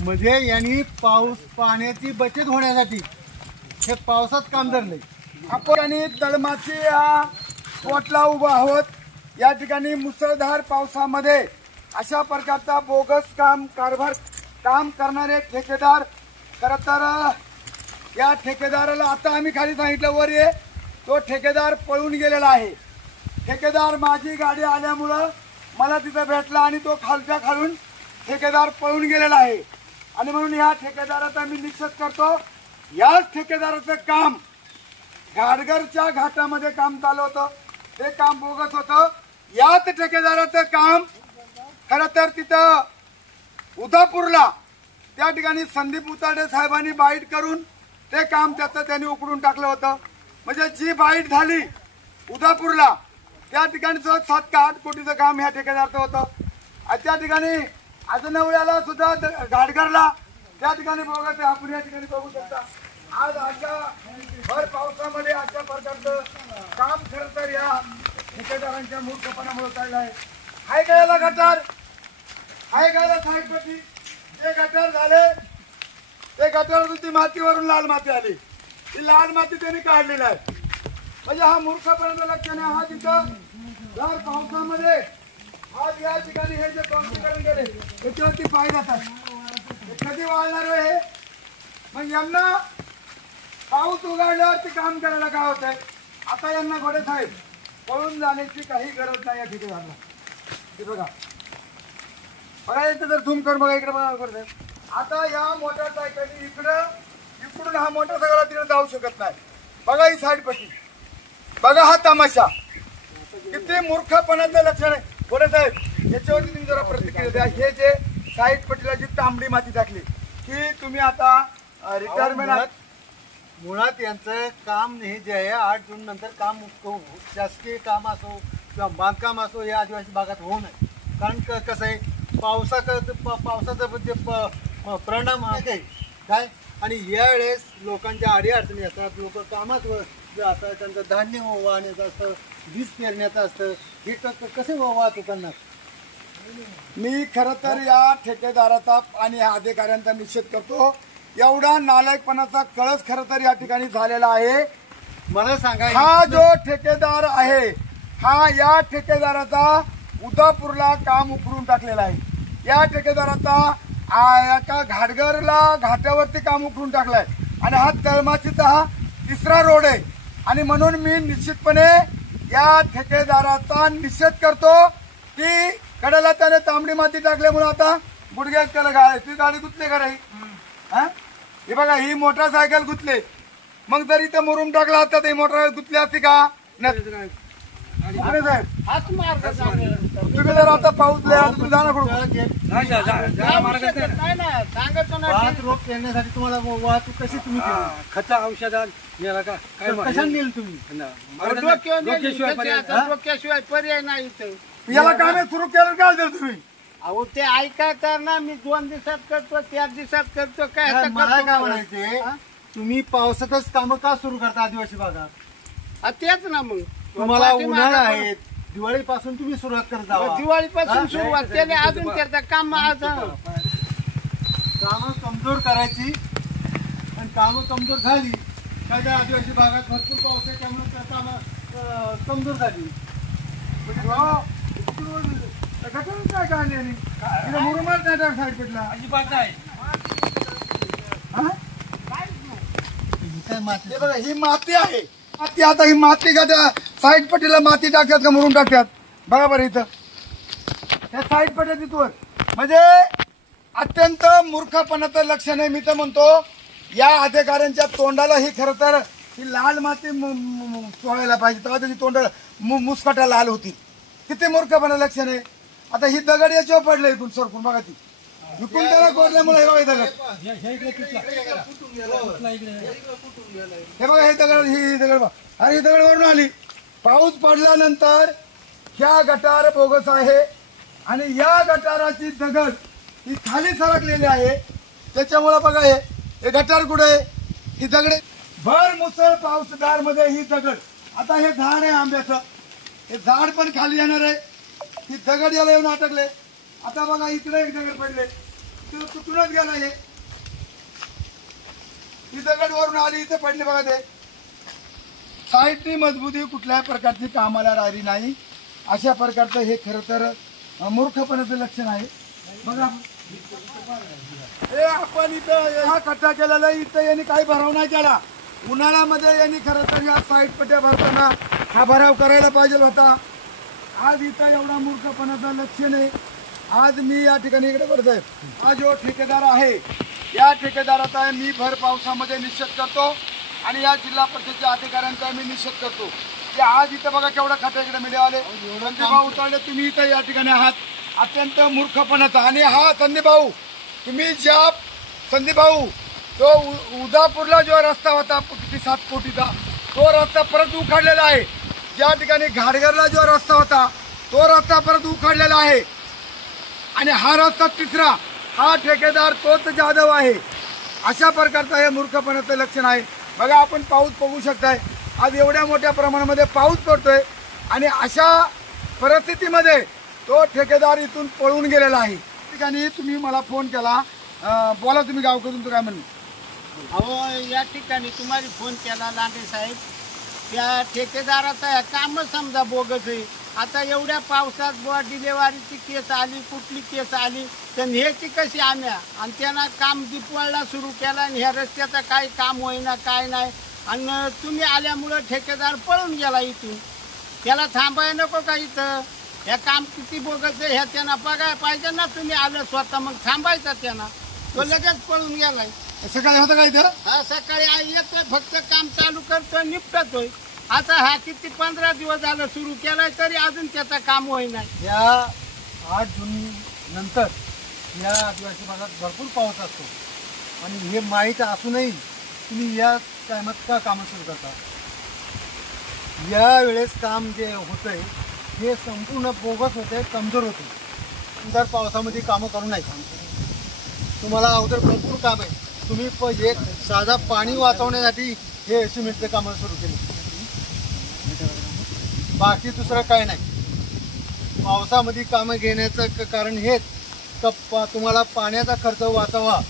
म्हणजे यांनी पाण्याची बचत होण्यासाठी हे पावसात काम धरले। आपण तळमाची स्पॉटला उभा आहोत। या ठिकाणी मुसळधार पावसामध्ये अशा प्रकारचा बोगस काम करणारे ठेकेदार, खरं तर या ठेकेदाराला आता आम्ही खाली सांगितलं वर ये, तो ठेकेदार पळून गेलेला आहे। ठेकेदार माझी गाडी आल्यामुळं मला तिथं भेटला आणि तो खालच्या खालून ठेकेदार पळून गेलेला आहे आणि म्हणून या ठेकेदाराचा मी निषेध करतो। याच ठेकेदाराचं काम घाटघरच्या घाटामध्ये काम चालू होतं, ते काम बोगस होतं। याच ठेकेदाराचं काम खरं तर तिथं उदापूरला त्या ठिकाणी संदीप उताडे साहेबांनी बाईट करून ते काम त्यांनी उकडून टाकलं होतं। म्हणजे जी बाईट झाली उदापूरला त्या ठिकाणी 7 का 8 कोटीचं काम ह्या ठेकेदाराचं होतं। त्या ठिकाणी आजनवळ्याला सुद्धा घाटघरला त्या ठिकाणी बोगस आपण या ठिकाणी बघू शकता। आज अशा भर पावसामध्ये अशा प्रकारचं काम खरं तर या ठेकेदारांच्या मूर्खपणामुळे चाललं आहे। हाय गायला गटार, हाय गायला साईडपट्टी, जे गटार झाले ते गटारातून मातीवरून लाल माती आली, ती लाल माती त्यांनी काढलेली आहे। म्हणजे हा मूर्खपणाचं लक्षण आहे। हा तिथं जर पावसामध्ये आज या ठिकाणी हे जे काँक्रीकरण केले त्याच्यावरती पाय जातात, कधी वाळणार आहे? मग यांना पाऊस उघडल्यावरती काम करायला काय होतंय? आता यांना घोडे साहेब पळून जाण्याची काही गरज नाही या ठेकेदाराला। हे बघा बघा इथं जर झूम कर बघा, इकडे बघा घोडे साहेब। आता या मोटरसायकली इकडून हा मोटरसायकल तिकडे जाऊ शकत नाही। बघा ही साईड पट्टी, बघा हा तमाशा, किती मूर्खपणाचं लक्षण आहे। घोडे साहेब याच्यावरती तुम्ही जरा प्रतिक्रिया द्या। हे जे साईड पट्टीला जी तांबडी माती टाकली की तुम्ही आता रिटायरमेंट, मुळात यांचं काम हे जे आहे 8 जून नंतर काम शासकीय काम असो किंवा बांधकाम असो या आदिवासी भागात होऊ नये। कारण कसं आहे पावसाचा जे परिणाम आहे काय, आणि यावेळेस लोकांच्या अडीअडचणी असतात, लोक कामात जातात, त्यांचं धान्य वाहण्याचं असतं, वीज पेरण्याचं असतं, हे कसे वाहतुकांना। मी खरं तर या ठेकेदाराचा आणि या अधिकाऱ्यांचा निषेध करतो। एवढा नालायकपणाचा कळस खरं तर या ठिकाणी झालेला आहे। मला सांगा, हा जो ठेकेदार आहे हा या ठेकेदाराचा उदापूरला काम उकरून टाकलेला आहे। या ठेकेदाराचा एका घाटघरला घाटावरती काम उकरून टाकलाय आणि हा तळमाचीचा हा 3रा रोड आहे आणि म्हणून मी निश्चितपणे या ठेकेदाराचा निषेध करतो की कडेला त्याने तांबडी माती टाकल्यामुळे आता गुडघ्यात त्याला ती गाडी गुतले का नाही? हे बघा ही मोटरसायकल गुतले, मग जर इथं मुरुम टाकला असता तर मोटरसायकल गुतली असती का? तुम्ही जर आता पाऊस रोग येण्यासाठी तुम्हाला वाहतूक कशी तुम्ही खता औषधात नेला का? कशा नेल तुम्ही? डोक्याशिवाय पर्याय नाही इथं। याला काम सुरू केलं का तुम्ही? अहो ते ऐका कर ना, मी 2 दिवसात करतो, 4 दिवसात करतो, काय मला काय म्हणायचे, तुम्ही पावसातच काम का सुरू करता आदिवासी भागात? तेच ना, मग तुम्हाला उन्हाळा आहे, दिवाळीपासून तुम्ही सुरुवात करत जावा। दिवाळीपासून सुरुवात केली, अजून करता काम। कामं कमजोर करायची आणि कामं कमजोर झाली काय, त्या आदिवासी भागात भरपूर पाऊस आहे त्यामुळे कामं कमजोर झाली। काय काढले मुरुमात नाही साईड पेटला अजिबात नाही। बघा ही माती आहे, माती आता ही माती का त्या साईड पट्टीला माती टाकतात का मुरुम टाकतात? बघा बरं इथं त्या साईड पट्ट्या तिथवर म्हणजे अत्यंत मूर्खपणाचं लक्षण आहे। मी तर म्हणतो या अधिकाऱ्यांच्या तोंडाला ही खरं तर ही लाल माती सोडायला पाहिजे, तेव्हा त्याची तोंड मुसकाटा लाल होती। किती मूर्खपणा लक्षण आहे। आता ही दगड याच्यावर पडले इथून सरकून, बघा ती विकून त्याला कोरल्यामुळे हे दगड, हे बघा हे दगड, ही दगड अरे ही दगड वरून आली। पाऊस पडल्यानंतर ह्या गटार बोगस आहे आणि या गटाराची दगड ही खाली सरकलेली आहे, त्याच्यामुळे बघा हे गटार कुठे, ही दगड भर मुसळ पावसादार मध्ये ही दगड। आता हे झाड आहे आंब्याचं, हे झाड पण खाली येणार आहे, ही दगड याला येऊन अटकले। आता बघा इकडे एक दगड पडले, तुटूनच गेला हे. ही दगड वरून आली इथे पडली बघा ते. साईडनी मजबूती कुठल्याही प्रकारची कामाला राहिली नाही. अशा प्रकारचं हे खरं तर मूर्खपणाचं लक्षण आहे. बघा हे आपण इथं हा खड्डा केलेला इथं यांनी काही भराव नाही केला. उन्हाळ्यामध्ये यांनी खरं तर या साईड पट्ट्या भरताना हा भराव करायला पाहिजे होता. आज इथं एवढा मूर्खपणाचं लक्षण आहे. आज मी या ठिकाणी इकडे करतोय. हा जो ठेकेदार आहे या ठेकेदाराचा मी भर पावसामध्ये निषेध करतो आणि या जिल्हा परिषदेच्या अधिकाऱ्यांचा मी निषेध करतो की आज इथं बघा केवढा खड्डा इकडे मीडियावाले संदीपभाऊ उतरले. तुम्ही इथं या ठिकाणी आहात अत्यंत मूर्खपणाचा. आणि हा संदीपभाऊ तुम्ही ज्या संदीपभाऊ तो उदापूरला जो रस्ता होता किती 7 कोटीचा तो रस्ता परत उखाडलेला आहे. ज्या ठिकाणी घाटघरला जो रस्ता होता तो रस्ता परत उखाडलेला आहे. आणि हा रस्ता तिसरा हा ठेकेदार तोच जाधव आहे. अशा प्रकारचं हे मूर्खपणाचं लक्षण आहे. बघा आपण पाऊस बघू शकताय. आज एवढ्या मोठ्या प्रमाणामध्ये पाऊस पडतोय आणि अशा परिस्थितीमध्ये तो ठेकेदार इथून पळून गेलेला आहे. ठिकाणी तुम्ही मला फोन केला. बोला तुम्ही गावकडून तो काय म्हणून. अहो या ठिकाणी तुम्हाला फोन केला लांडे साहेब. त्या ठेकेदाराचा काम समजा बोगस आहे. आता एवढ्या पावसात बुवा डिलेवारीची केस आली कुठली केस आली तर ह्याची कशी आम्या आणि त्यांना काम दिपवाळला सुरू केला आणि ह्या रस्त्याचं काही काम होईना काय नाही. आणि तुम्ही आल्यामुळं ठेकेदार पळून गेला इथून. त्याला थांबायला नको का इथं. हे काम किती बोगस आहे ह्या त्यांना बघायला पाहिजे ना. तुम्ही आलं स्वतः मग थांबायचा त्यांना. तो लगेच पळून गेलाय. सकाळी होतं का इथं. हा सकाळी येतोय फक्त काम चालू करतोय निपटतोय. आता हा किती 15 दिवस झालं सुरू केलाय तरी अजून त्याचं काम होईना. या 8 जून नंतर या आदिवासी भागात भरपूर पाऊस असतो आणि हे माहीत असूनही तुम्ही या टायमात का कामं सुरू करता. या वेळेस काम जे होतंय हे संपूर्ण बोगस होते कमजोर होते. दर पावसामध्ये कामं करू नाही. तुम्हाला अगोदर भरपूर काम आहे. तुम्ही एक साधा पाणी वाचवण्यासाठी हे सिमेंटचे कामं सुरू केले. बाकी दुसरं काय नाही. पावसामध्ये कामं घेण्याचं कारण हेच तुम्हाला पाण्याचा खर्च वाचावा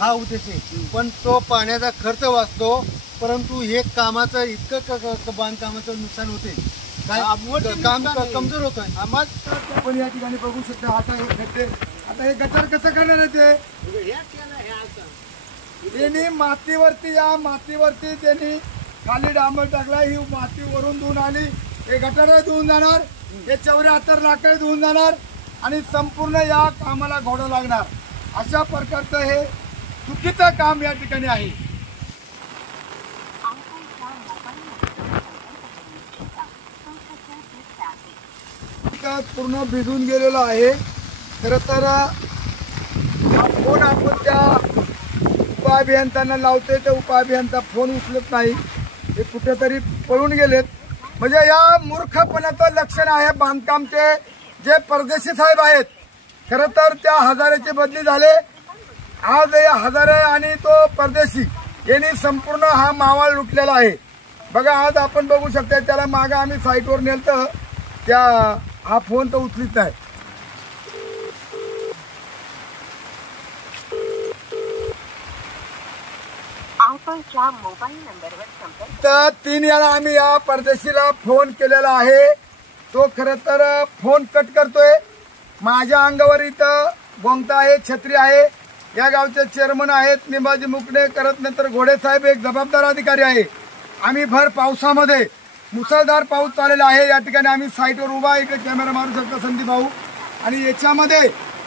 हा उद्देश आहे. पण तो पाण्याचा खर्च वाचतो परंतु हे कामाचं इतकं बांधकामाचं नुकसान होते काय काम कमजोर होतं. आपण या ठिकाणी बघू शकता. आता हे खड्डे आता हे गटार कसं करणार आहे ते. त्यांनी मातीवरती या मातीवरती त्यांनी खाली डांबर टाकला. ही माती वरून धुवून आली. हे गटार धुवून जाणार. हे 74 लाकडे धुवून जाणार आणि संपूर्ण या कामाला घोडं लागणार. अशा प्रकारचं हे चुकीचं काम या ठिकाणी आहे. पूर्ण भिजून गेलेला आहे. खरं तर फोन आपण त्या उपअभियंत्यांना लावतोय तर उपअभियंता फोन उचलत नाही. हे कुठेतरी पळून गेलेत. म्हणजे या मूर्खपणाचं लक्षण आहे. बांधकामचे जे परदेशी साहेब आहेत खरं तर त्या हजारेची बदली झाले. आज हजारे आणि तो परदेशी यांनी संपूर्ण हा मावळ लुटलेला आहे. बघा आज आपण बघू शकता. त्याला मागं आम्ही साईटवर नेलं त्या हा फोन तर उचलीत नाही. तर 3 वेळा आम्ही या परदेशीला फोन केलेला आहे. तो खरं तर फोन कट करतोय. माझ्या अंगावर इथं गोंगता आहे छत्री आहे. या गावचे चेअरमन आहेत निंबाजी मुकणे करत नंतर घोडे साहेब एक जबाबदार अधिकारी आहे. आम्ही भर पावसामध्ये मुसळधार पाऊस चाललेला आहे. या ठिकाणी आम्ही साईटवर उभा इकडे कॅमेरा मारू शकतो संदीप भाऊ. आणि याच्यामध्ये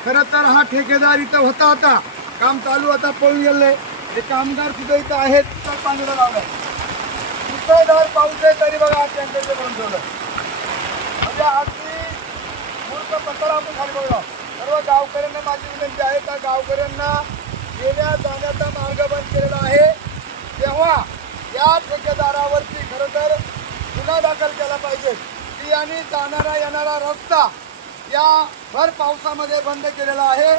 खरं तर हा ठेकेदार इथं होता काम चालू आता पळून गेले. हे कामगार सुद्धा इथं आहेत. पाण्याला लावलंय. मुसळधार पाऊस आहे तरी बघा त्यांचं करून ठेवलं. म्हणजे अगदी मूर्ख पत्रा आपण खाली बघा. सर्व गावकऱ्यांना माझी विनंती आहे त्या गावकऱ्यांना येण्या जाण्याचा मार्ग बंद केलेला आहे. तेव्हा या ठेकेदारावरती खरं तर गुन्हा दाखल केला पाहिजे की यांनी जाणारा येणारा रस्ता या भर पावसामध्ये बंद केलेला आहे.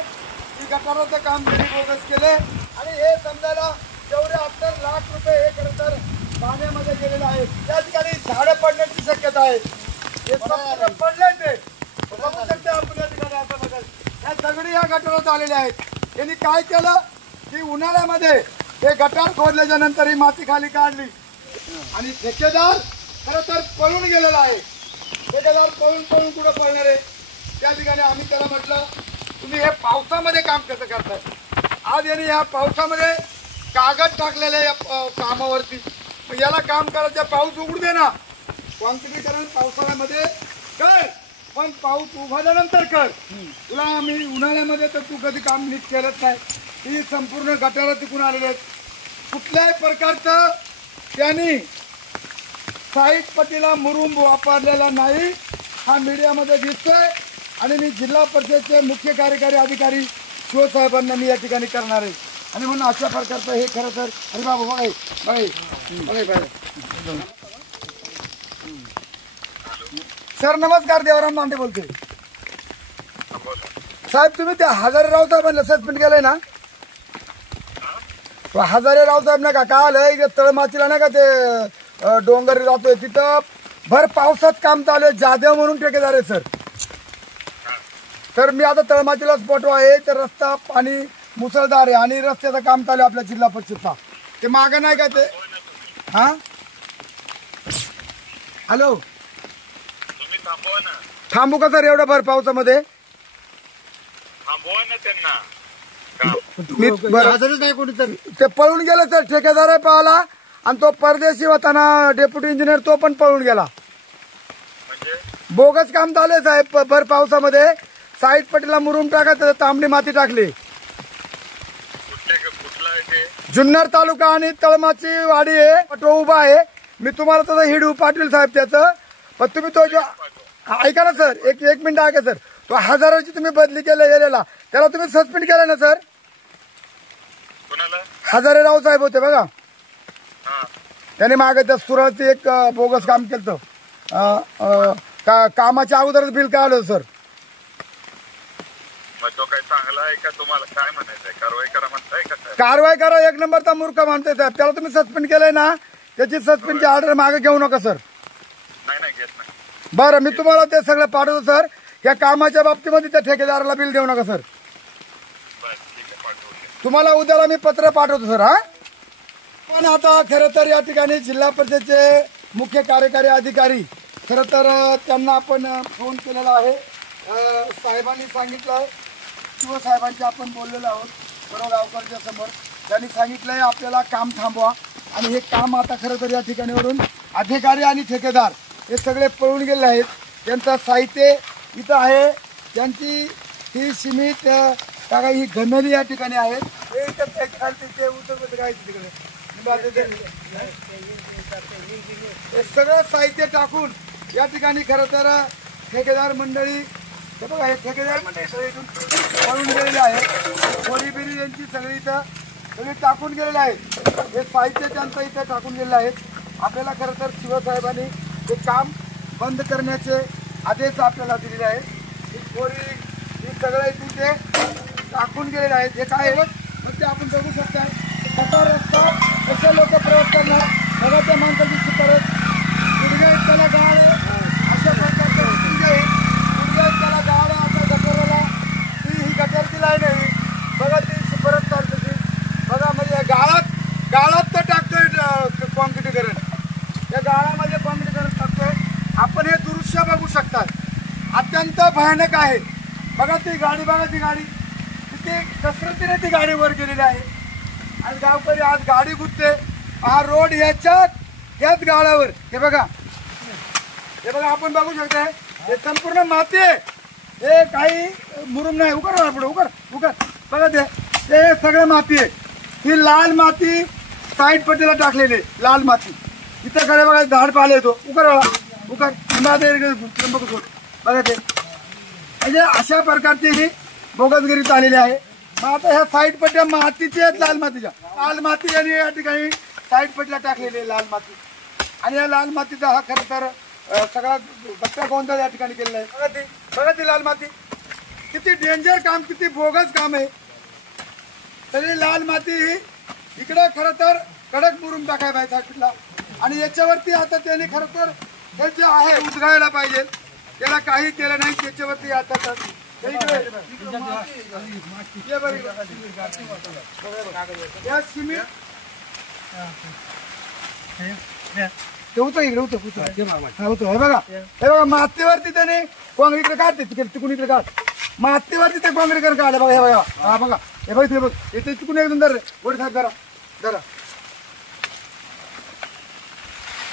की गटाराचं काम त्यांनी बोगस केले आणि हे समजायला 74 लाख रुपये हे खरं तर पाण्यामध्ये गेलेले आहेत. त्या ठिकाणी झाडं पडण्याची शक्यता आहे. हे संपूर्ण पडलंय ते बघू शकता आपण या ठिकाणी. आता बघा या दगडी या गटारात आलेल्या आहेत. त्यांनी काय केलं की उन्हाळ्यामध्ये हे गटार खोदल्याच्या नंतर ही माती खाली काढली आणि ठेकेदार खरं तर पळून गेलेला आहे. ठेकेदार पळून कुठं पळणार आहे? त्या ठिकाणी आम्ही त्याला म्हटलं तुम्ही हे पावसामध्ये काम कसं करताय? आज यांनी या पावसामध्ये कागद टाकलेले या कामावरती. याला काम करायचं, पाऊस उघडू दे ना. कॉन्क्रिटीकरण पावसाळ्यामध्ये कर, पण पाऊस उघडल्यानंतर कर. तुला आम्ही उन्हाळ्यामध्ये तर तू कधी काम नीट केलंच नाही. ही संपूर्ण गटारं तिकून आलेली आहेत. कुठल्याही प्रकारचं त्यांनी साईड पट्टीला मुरुंब वापरलेला नाही, हा मीडियामध्ये दिसतोय. आणि मी जिल्हा परिषदेचे मुख्य कार्यकारी अधिकारी शिवसाहेबांना मी या ठिकाणी करणार आहे. आणि म्हणून अशा प्रकारचं हे खरं तर अरे बाबा बघाय सर नमस्कार, देवराम मांडे बोलतोय. साहेब तुम्ही त्या हजारेराव साहेबांना सस्पेंड केलंय ना? हजारेराव साहेब ना का आलंय तळमाचीला नाही का ते डोंगरी जातोय तिथं भर पावसात काम चालू आहे. जाधव म्हणून ठेकेदार आहे सर. तर मी आता तळमाचीला स्पॉट आहे, तर रस्ता पाणी मुसळधार आहे आणि रस्त्याचं काम चालू आहे आपल्या जिल्हा परिषदचा. ते मागं नाही का ते हा हॅलो थांबू का सर एवढं भर पावसामध्ये? नाही कोणीतरी ते पळून गेलं सर. ठेकेदार आहे पाहला आणि तो परदेशी होताना डेप्युटी इंजिनियर तो पण पळून गेला. बोगस काम चालू आहे साहेब. भर पावसामध्ये साईड पट्टीला मुरुम टाका, त्याला तांबडी माती टाकली. जुन्नर तालुका आणि तळमाची वाडी आहे, तो उभा आहे. मी तुम्हाला तसं हिडू पाटील साहेब त्याचं. पण तुम्ही तो जो ऐका ना सर, एक मिनिट ऐका सर. तो हजाराची तुम्ही बदली गेलेला त्याला तुम्ही सस्पेंड केला ना सर? हजारेराव साहेब होते बघा, त्याने मागे त्या सुरळीत एक बोगस काम केलं. कामाच्या अगोदरच बिल काढलं सर. तो काय चांगला आहे का? तुम्हाला काय म्हणायचंय? कारवाई करा म्हणताय का? कारवाई करा, एक नंबरचा मूर्ख मानतोय साहेब. त्याला तुम्ही सस्पेंड केलंय ना, त्याची सस्पेंडची ऑर्डर मागे घेऊ नका सर. नाही घेत नाही. बरं मी तुम्हाला ते सगळं पाठवतो सर. या कामाच्या बाबतीमध्ये त्या ठेकेदाराला बिल देऊ नका सर. तुम्हाला उद्याला मी पत्र पाठवतो सर. हा पण आता खरं तर या ठिकाणी जिल्हा परिषदेचे मुख्य कार्यकारी अधिकारी खरं तर त्यांना आपण फोन केलेला आहे. साहेबांनी सांगितलं आहे, शिवसाहेबांचे आपण बोललेलो आहोत बरोबर गावकरच्या समोर. त्यांनी सांगितलंय आपल्याला काम थांबवा. आणि हे काम आता खरं तर या ठिकाणीवरून अधिकारी आणि ठेकेदार हे सगळे पळून गेले आहेत. त्यांचं साहित्य इथं आहे. त्यांची ही सिमेंट का ही घमेली या ठिकाणी आहेत. हे सगळं साहित्य टाकून या ठिकाणी खरं तर ठेकेदार मंडळी हे बघा, हे ठेकेदार मंडळी सगळी पळून गेलेली आहे. बोरी बिरी यांची सगळी इथं सगळी टाकून गेलेले आहेत. हे साहित्य त्यांचं इथं टाकून गेलेलं आहे. आपल्याला खरं तर शिवसाहेबांनी हे काम बंद करण्याचे आदेश आपल्याला दिलेले आहेत. ही बोरी ही सगळं तिथे टाकून गेलेले आहेत. हे काय आहे मग ते आपण बघू शकता. कसा रस्ता कसे लोक प्रवास करणार बघा. त्या माणसाची शिफारस गुडघे त्याला गाळ अशा प्रकारचं गुडघे त्याला गाळ आता गटाराला ही गटारची लाईन आहे बघा. ती शिफारस चालते बघा. म्हणजे गाळात तर टाकतोय कॉन्क्रिटीकरण. त्या गाळामध्ये कॉन्क्रिटीकरण टाकतोय आपण. हे दृश्य बघू शकतात, अत्यंत भयानक आहे. बघा ती गाडी, बघा ती गाडी किती कसरतीने ती गाडी वर गेलेली आहे. आणि गावकरी आज गाडी गुजते. हा रोड याच गाळावर हे बघा, हे बघा आपण बघू शकता. हे संपूर्ण माती आहे. हे काही मुरुम नाही. उकर पुढे उकर बघा ते सगळं माती आहे. ही लाल माती साईड पट्टीला टाकलेली लाल माती. इथं कडे बघा झाड पाहिले तो उकर बघा ते. म्हणजे अशा प्रकारची ही बोगसगिरी चाललेली आहे. मग आता ह्या साईड पट्ट्या मातीच्या आहेत, लाल माती यांनी या ठिकाणी साईड पट्टीला टाकलेली लाल माती. आणि या लाल मातीचा हा खरं तर सगळा गट्टा गोंधळ या ठिकाणी केलेला आहे. बघा ती लाल माती किती डेंजर काम, किती बोगस काम आहे. तरी लाल माती ही इकडे खरं तर कडक मुरुम टाकाय पाहिजे साईडला. आणि याच्यावरती आता त्यांनी खरं तर हे जे आहे उचगायला पाहिजे. त्याला काही केलं नाही. त्याच्यावरती आता या सिमेंट ते होतं इकडे होतं हे बघा मातीवरती त्याने काँक्रीट काढते तिकडून इकडे काढ मातीवरती ते काँक्रीट काढलं बघा हे बघा हा बघा हे बघ ते बघ इथे तिकडून एकदम दर वर साहेब जरा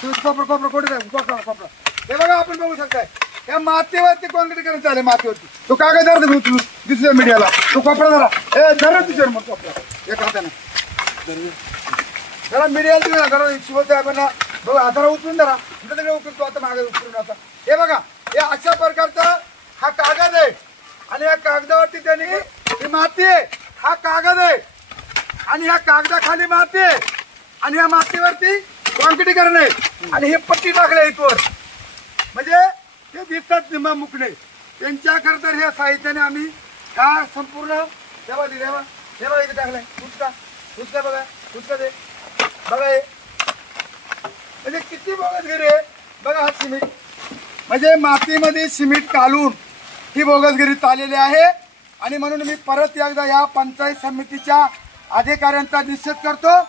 कोपरा हे बघा आपण बघू शकताय या मातीवरती काँक्रीट करत चालेल मातीवरती तो कागद दिसतोय मीडियाला तो कोपरा जरा दिसेल मग कोपरा एक हाताने जरा मीडियाला जरा शिवत आहे बघा जरा उचलून जरा तिकडे उचलतो आता मागे उचलून आता हे बघा हे अशा प्रकारचा हा कागद आहे आणि या कागदावरती त्यांनी ही माती आहे हा कागद आहे आणि या कागदाखाली माती आहे आणि या मातीवरती काँक्रीटीकरण आहे आणि हे पट्टी टाकले इथवर म्हणजे ते दिसतात निंबा मुकणे त्यांच्या खरं तर हे साहित्याने आम्ही हा संपूर्ण तेव्हा इथे टाकलाय उचका बघा उचका दे बघा हे म्हणजे किती बोगसगिरी आहे बघा हा सिमेंट म्हणजे मातीमध्ये सिमेंट घालून ही बोगसगिरी चाललेली आहे आणि म्हणून मी परत एकदा या पंचायत समितीच्या अधिकाऱ्यांचा निषेध करतो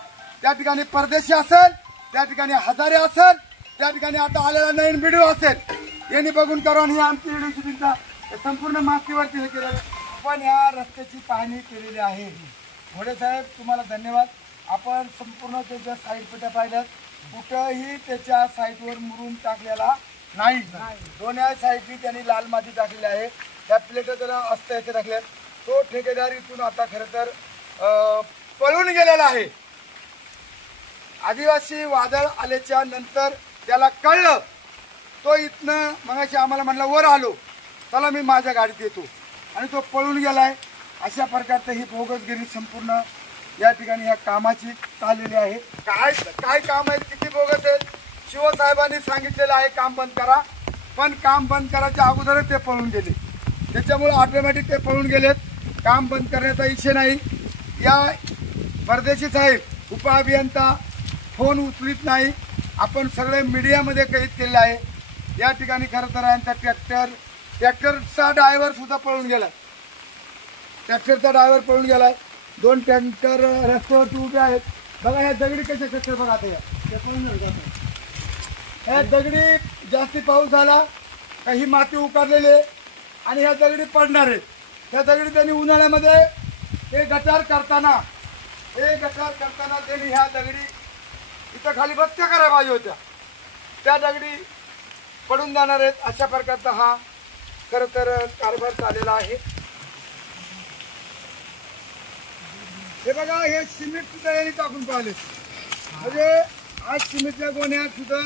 त्या ठिकाणी परदेशी असेल त्या ठिकाणी हजारे असेल त्या ठिकाणी आता आलेला नवीन व्हिडिओ असेल यांनी बघून करून ही आमची व्हिडिओ संपूर्ण मातीवरती हे केलेलं आपण या रस्त्याची पाहणी केलेली आहे घोडे साहेब तुम्हाला धन्यवाद आपण संपूर्ण त्याच्या साईड पेट्या पाहिल्यात कुठंही त्याच्या साईडवर मुरुम टाकलेला नाही दोन्ही साईडनी त्यांनी लाल माती टाकलेली आहे त्या प्लेटा जरा असतं याचे टाकल्यात तो ठेकेदार इथून आता खरं तर पळून गेलेला आहे आदिवासी वादळ आल्याच्या नंतर त्याला कळलं तो इथनं मगाशी आम्हाला म्हणला वर आलो चला मी माझ्या गाडीत येतो आणि तो पळून गेलाय अशा प्रकारचं ही बोगसगिरी संपूर्ण या ठिकाणी ह्या कामाची चाललेली आहे काय काम आहे किती बोगस आहेत शिवसाहेबांनी सांगितलेलं आहे काम बंद करा पण काम बंद करायच्या अगोदरच ते पळून गेले त्याच्यामुळे ऑटोमॅटिक ते पळून गेलेत काम बंद करण्याचा इच्छा नाही या परदेशी साहेब उपअभियंता फोन उचलीत नाही आपण सगळे मीडियामध्ये कैद केलेलं आहे या ठिकाणी खरं तर यांचा ट्रॅक्टरचा ड्रायव्हर सुद्धा पळून गेला ट्रॅक्टरचा ड्रायव्हर पळून गेलाय दोन टँकर रस्त्यावरती उभे आहेत बघा ह्या दगडी कशा बघा आता ह्या दगडी जास्ती पाऊस झाला काही माती उकारलेली आहे आणि ह्या दगडी पडणार आहेत त्या दगडी त्यांनी उन्हाळ्यामध्ये हे गटार करताना त्यांनी ह्या दगडी इथं खाली बत्त्या करायला पाहिजे होत्या त्या दगडी पडून जाणार आहेत अशा प्रकारचा हा खरं तर कारभार चाललेला आहे हे बघा हे सिमेंट सुद्धा यांनी टाकून पाहिले म्हणजे आज सिमेंटच्या गोण्यात सुद्धा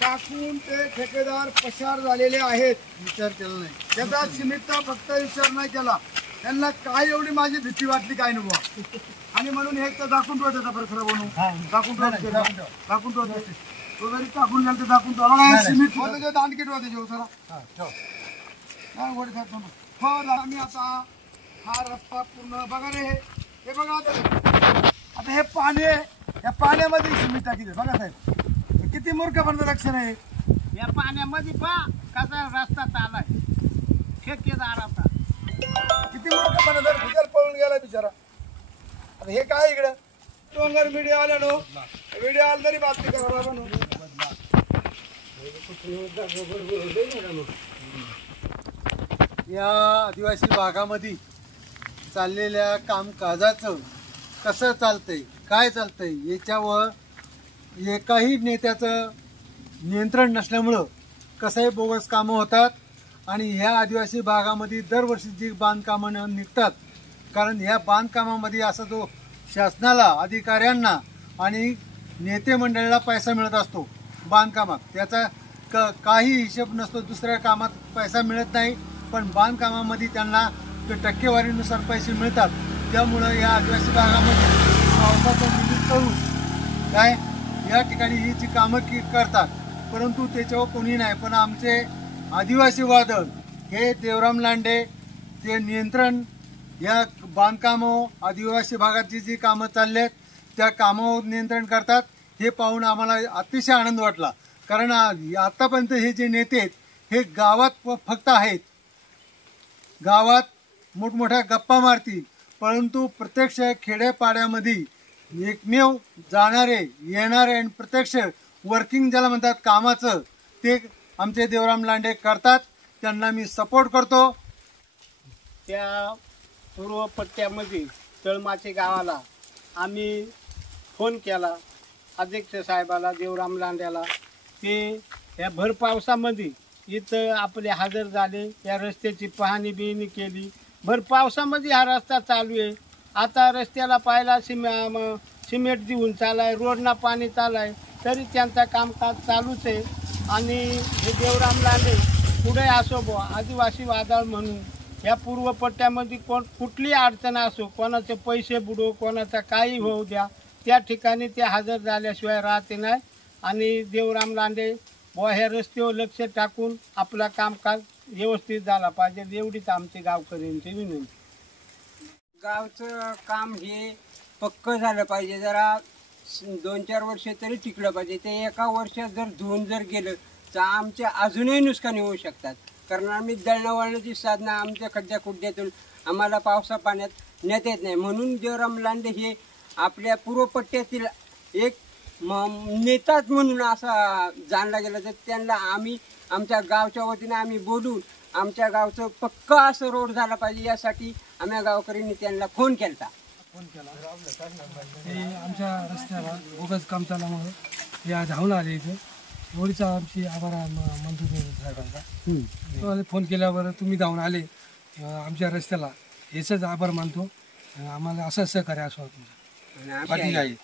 टाकून ते ठेकेदार पसार झालेले आहेत विचार केला नाही त्याचा सिमेंटचा फक्त विचार नाही केला त्यांना काय एवढी माझी भीती वाटली काय नको आणि म्हणून हे तर दाखवून ठेवत होता बरं खरं बनवून दाखवून ठेवत तो जरी टाकून गेलं तर दाखवून ठेवा सिमेंट होतं दांडकीट होते जेव सरा हो आम्ही आता हा रस्ता पूर्ण बघा रे हे बघा आता हे पाणी या पाण्यामध्ये सिमेंट टाकी दे बघा साहेब किती मूर्खपणाचं लक्षण आहे या पाण्यामध्ये पहा कसा रस्ता चालाय ठेकेदाराचा किती मूर्खपणा जर भुजल पळून गेला बिचारा आता हे काय इकडं डोंगर व्हिडिओ आला नो व्हिडिओ आला तरी बातमी करा बाबा या आदिवासी भागामध्ये चाललेल्या कामकाजाचं कसं चालतंय काय चालतंय याच्यावर एकाही नेत्याचं नियंत्रण नसल्यामुळं कसंही बोगस कामं होतात आणि ह्या आदिवासी भागामध्ये दरवर्षी जी बांधकामं निघतात कारण ह्या बांधकामामध्ये असा जो शासनाला अधिकाऱ्यांना आणि नेते मंडळाला पैसा मिळत असतो बांधकामात त्याचा काही हिशोब नसतो दुसऱ्या कामात पैसा मिळत नाही पण बांधकामामध्ये त्यांना टक्केवारीनुसार पैसे मिळतात त्यामुळं या आदिवासी भागामध्ये पावसाचं निमित्त करून काय या ठिकाणी ही जी कामं करतात परंतु त्याच्यावर कोणी नाही पण आमचे आदिवासी वादळ हे देवराम लांडे ते नियंत्रण या बांधकामं आदिवासी भागात जी कामं चालली आहेत त्या कामावर नियंत्रण करतात हे पाहून आम्हाला अतिशय आनंद वाटला कारण आतापर्यंत हे जे नेते आहेत हे गावात फक्त आहेत गावात मोठमोठ्या गप्पा मारतील, परंतु प्रत्यक्ष खेड्यापाड्यामध्ये एकमेव जाणारे येणारे आणि प्रत्यक्ष वर्किंग ज्याला म्हणतात कामाचं, ते आमचे देवराम लांडे करतात. त्यांना मी सपोर्ट करतो. त्या पूर्व पट्ट्यामध्ये तळमाचे गावाला आम्ही फोन केला अध्यक्ष साहेबाला, देवराम लांड्याला. ते या भर पावसामध्ये इथं आपले हजर झाले. या रस्त्याची पाहणी बिहणी केली. भर पावसामध्ये हा रस्ता चालू आहे. आता रस्त्याला पाहायला सिमेंट देऊन चालाय, रोडना पाणी चालाय, तरी त्यांचं कामकाज चालूच आहे. आणि हे देवराम लांडे पुढे असो बुवा आदिवासी वादळ म्हणून या पूर्व पट्ट्यामध्ये कुठली अडचण असो, कोणाचे पैसे बुडो, कोणाचा काही होऊ द्या, त्या ठिकाणी ते हजर झाल्याशिवाय राहते नाही. आणि देवराम लांडे बुवा ह्या रस्त्यावर लक्ष टाकून आपला कामकाज व्यवस्थित झाला पाहिजे, एवढीच आमची गावकऱ्यांची विनंती. गावचं काम हे पक्कं झालं पाहिजे. जरा 2-4 वर्ष तरी टिकलं पाहिजे. ते एका वर्षात जर धुवून जर गेलं तर आमच्या अजूनही नुकसानी होऊ शकतात. कारण आम्ही दळणवळणाची साधनं आमच्या खड्ड्या खुड्ड्यातून आम्हाला पावसा पाण्यात नेता येत नाही. म्हणून देवराम लांडे हे आपल्या पूर्व पट्ट्यातील एक नेताच म्हणून असा जाणला गेला. तर त्यांना आम्ही आमच्या गावच्या वतीनं आम्ही बोलून आमच्या गावचं पक्का असं रोड झाला पाहिजे यासाठी आम्ही गावकऱ्यांनी त्यांना फोन केला. हे आमच्या रस्त्याला बोगस काम चालल्यामुळे हे धावून आले इथे. एवढीच आमची आभार मानतो साहेबांचा. तुम्हाला फोन केल्यावर तुम्ही धावून आले आमच्या रस्त्याला, याचाच आभार मानतो. आम्हाला असं सहकार्य असं तुमचं पाठी आहे.